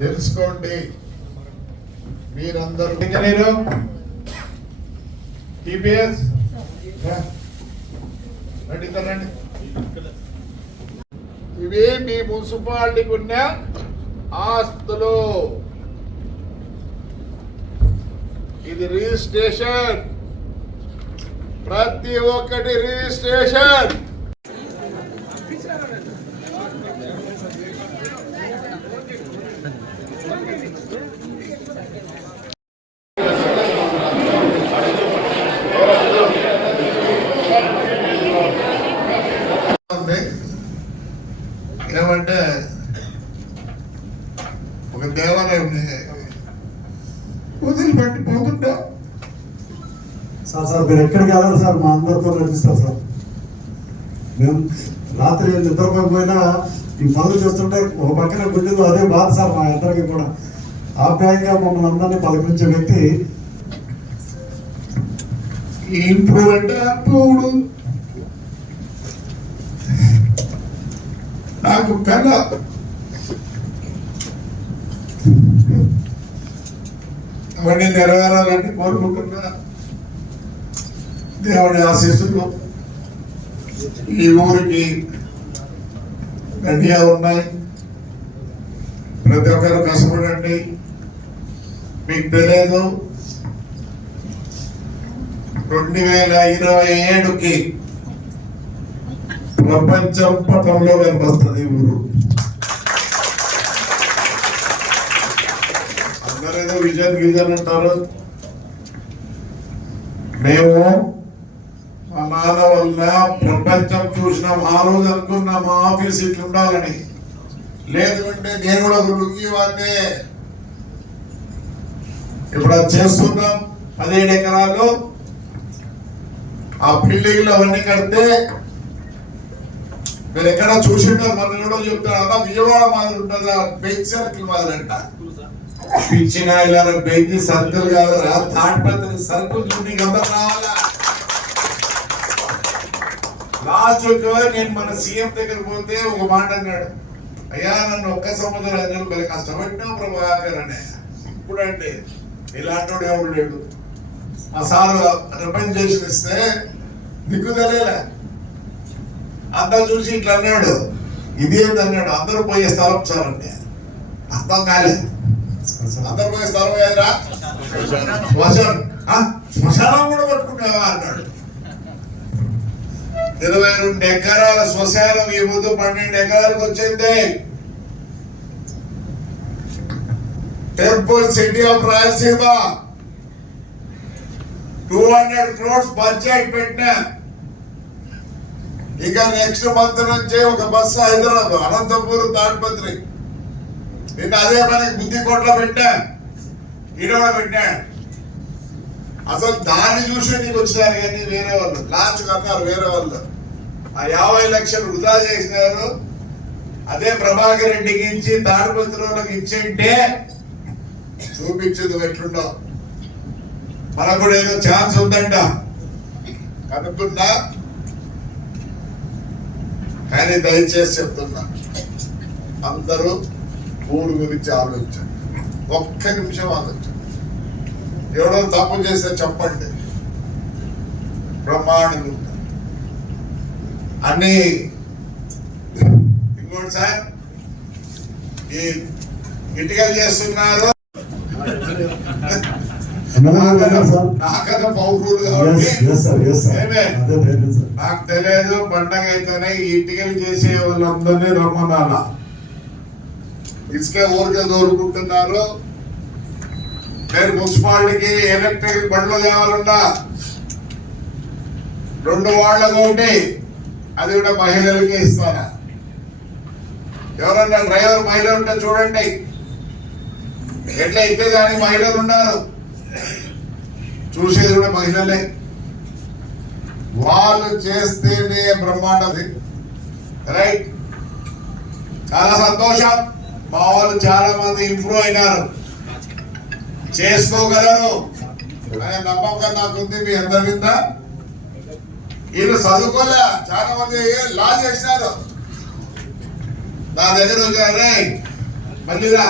తెలుసుకోండి మీరందరూ. Engineer TPS రండి రండి. ఇవి మీ మున్సిపాలిటీకి ఉన్న ఆస్తులు. ఇది రిజిస్ట్రేషన్, ప్రతి ఒక్కటి రిజిస్ట్రేషన్. ఏమంటే ఒక దేవాలయం వదిలిపెట్టి పోతుంటా సార్ మీరు ఎక్కడికి వెళ్ళాలి సార్, మా అందరితో నడిపిస్తారు సార్. మేము రాత్రి నిద్రపోయినా ఈ పనులు చేస్తుంటే ఒక పక్కన గుడ్డిలో అదే బాధ సార్ మా అందరికి కూడా. ఆప్యాయంగా మమ్మల్ని అందరినీ పలకరించే వ్యక్తి ఇంప్రూవ్ అంటే అప్పుడు నాకు కళ అవన్నీ నెరవేరాలని కోరుకుంటున్నా. దేవుడి ఆశీస్సులు ఈ ఊరికి గట్టిగా ఉన్నాయి. ప్రతి ఒక్కరు కష్టపడండి. మీకు తెలియదు 2027కి ప్రపంచం పటంలో కనిపిస్తుంది ఈ ఊరు. అందరేదో విజన్ అంటారు. మేము మా నాన్న వల్ల ప్రపంచం చూసినాం. ఆ రోజు అనుకున్నా మా ఆఫీస్ ఇట్లా ఉండాలని. లేదు అంటే నేను కూడా లుంగి వాడినే. ఇప్పుడు అది చేస్తున్నాం. 17 ఎకరాలు ఆ బిల్డింగ్లు అవన్నీ కడితే మీరు ఎక్కడ చూసింటారు. మన కూడా చెప్తారు అలా విజయవాడ మాదిరి ఉంటుంది, బెంచ్ సర్కిల్ మాదిరి అంట. పిచ్చిన ఇలా బెంచ్ సర్కిల్ కాదురా, తాడిపత్రి సర్కిల్ చూడడానికి అందరు రావాలా. లాస్ట్ నేను మన సీఎం దగ్గర పోతే ఒక మాట అన్నాడు, అయ్యా నన్ను ఒక్క సంవత్సరం 5 నెలలు మరి కష్టపడినా ప్రభాకర్ అనే. ఇప్పుడు అంటే ఇలాంటి ఎవడు లేడు. ఆ సార్ రిప్రజెంటేషన్ ఇస్తే దిక్కు తెలియలే. అంతా చూసి ఇట్లా అన్నాడు, ఇదేంటి అన్నాడు. అందరూ పోయే స్థలం సార్ అంటే అర్థం కాలేదు. అందరూ పోయే స్థలం ఏదిరా, శ్మశానం కూడా పట్టుకున్నావా అన్నాడు. 22 ఎకరాల శ్మశానం ఈ ముందు 12 ఎకరాలకు వచ్చింది. Temple city of Rayalaseema 200 crores budget పెట్టినా. ఇక నెక్స్ట్ మంత్ నుంచి ఒక బస్సు హైదరాబాద్ అనంతపూర్ తాడిపత్రి. నిన్న అదే పనికి బుద్ధికోట్లో పెట్టా, ఈడో పెట్టా. అసలు దాన్ని చూసి నీకు వచ్చినారు కానీ వేరే వాళ్ళు లాస్ట్ కన్నారు. వేరే వాళ్ళు ఆ 50 లక్షలు వృధా చేసినారు. అదే ప్రభాకర్ రెడ్డికి ఇచ్చి తాడిపత్రులకు ఇచ్చింటే చూపించదు ఎట్లుండో. మనకు కూడా ఏదో ఛాన్స్ ఉందంట కనుక్కున్నా. కానీ దయచేసి చెప్తున్నా, అందరూ ఊరు గురించి ఆలోచించండి. ఒక్క నిమిషం ఆలోచించండి. ఎవడో తప్పు చేస్తే చెప్పండి. బ్రహ్మాండంగా అన్ని. ఇంకోటి సార్, ఈ ఇటుకలు చేస్తున్నారు. నాకన్నా పౌరులు కాబట్టి నాకు తెలియదు. పండగ అయితేనే ఇటుకలు చేసే వాళ్ళందరినీ రమ్మనాల. ఇసుకే ఊరికే దోరుకుంటున్నారు. నేను మున్సిపాలిటీకి ఎలక్ట్రిక్ బండ్లు తేవాలన్నా 2 వాళ్లకు ఒకటి, అది కూడా మహిళలకే ఇస్తారా. ఎవరన్నా డ్రైవర్ మహిళ ఉంటే చూడండి. ఎట్లా అయితే కానీ మహిళలు ఉన్నారు, చూసేది కూడా మహిళలే. వాళ్ళు చేస్తేనే బ్రహ్మాండది. రైట్, చాలా సంతోషం. మా వాళ్ళు చాలా మంది ఇంప్రూవ్ అయినారు, చేసుకోగలరు అనే నమ్మకం నాకుంది మీ అందరి మీద. వీళ్ళు చదువుకోలే, చాలా మంది లా చేసినారు. నా దగ్గర వచ్చారే మళ్ళీరా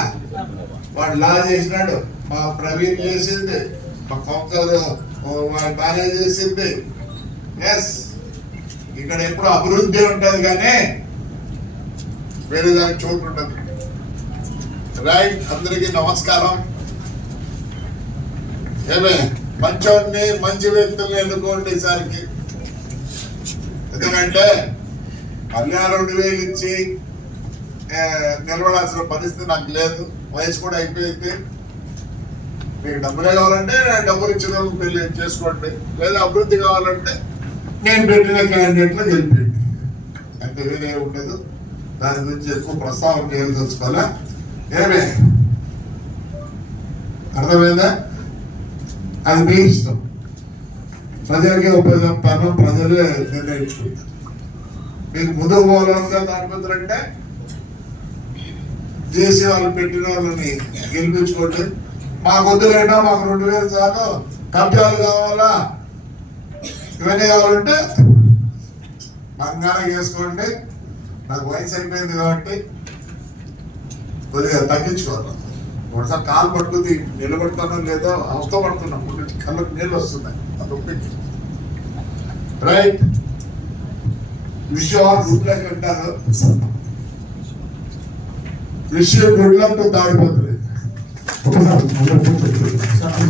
వాడు లా చేసినాడు, మా ప్రవీణ్ చేసింది, మా కొంకర్ వాడు బాగా చేసింది. ఎస్, ఇక్కడ ఎప్పుడు అభివృద్ధి ఉంటది కానీ వేరే దానికి చోటు ఉంటది. రైట్, అందరికీ నమస్కారం. ఏమే మంచోడిని మంచి వ్యక్తుల్ని ఎన్నుకోండి ఈసారికి. ఎందుకంటే మళ్ళీ 2,000 ఇచ్చి నిలబడాల్సిన పరిస్థితి నాకు లేదు, వయసు కూడా అయిపోయింది. మీకు డబ్బులే కావాలంటే డబ్బులు ఇచ్చిన వాళ్ళకి పెళ్లి చేసుకోండి, లేదా అభివృద్ధి కావాలంటే నేను పెట్టిన క్యాండిడేట్లో గెలిపండి, అంతే, వేరే ఉండదు. దాని గురించి ఎక్కువ ప్రస్తావన చేయాలి తెలుసుకోవాలా. ఏమే అర్థమైందా? అది మీ ఇష్టం. ప్రజలకే ఉపయోగపడడం ప్రజలే నిర్ణయించుకుంటారు. మీకు ముందుకు పోవాలనుగా తాడిపోతారంటే చేసి వాళ్ళు పెట్టిన వాళ్ళని గెలిపించుకోండి. మాకు వద్దులేనా, మాకు 2,000 చాలు, కబ్జాలు కావాలా, ఇవన్నీ కావాలంటే బంగారం చేసుకోండి. నాకు వయసు అయిపోయింది కాబట్టి కొద్దిగా తగ్గించుకోవాలి. ఒకసారి కాలు పట్టుకుంది నిలబడుతున్నా లేదో అవస్థ పడుతున్నా, కళ్ళకు నీళ్ళు వస్తున్నాయి. రైట్, విషయం గుడ్ లక్ అంటారు. విషయం గుడ్ లక్ తాడిపోతుంది.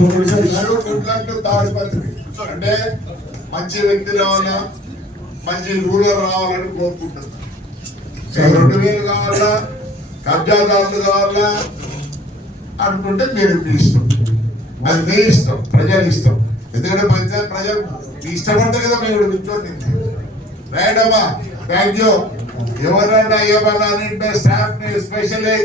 గుడ్ లక్ తాడిపోతుంది అంటే మంచి వ్యక్తి రావాలా, మంచి రూలర్ రావాలని కోరుకుంటున్నారు. 2,000 కావాలా, కబ్జాదారులు కావాలా అనుకుంటే మీరు మీ ఇష్టం, అది మీ ఇష్టం, ప్రజల ఇష్టం. ఎందుకంటే ప్రజలు మీ ఇష్టపడితే కదా మేము ఇక్కడ కూర్చోండి. రైట్ అమ్మా, థ్యాంక్ యూ. ఎవరన్నా ఏమన్నా స్టాఫ్ ని ఎస్పెషల్లీ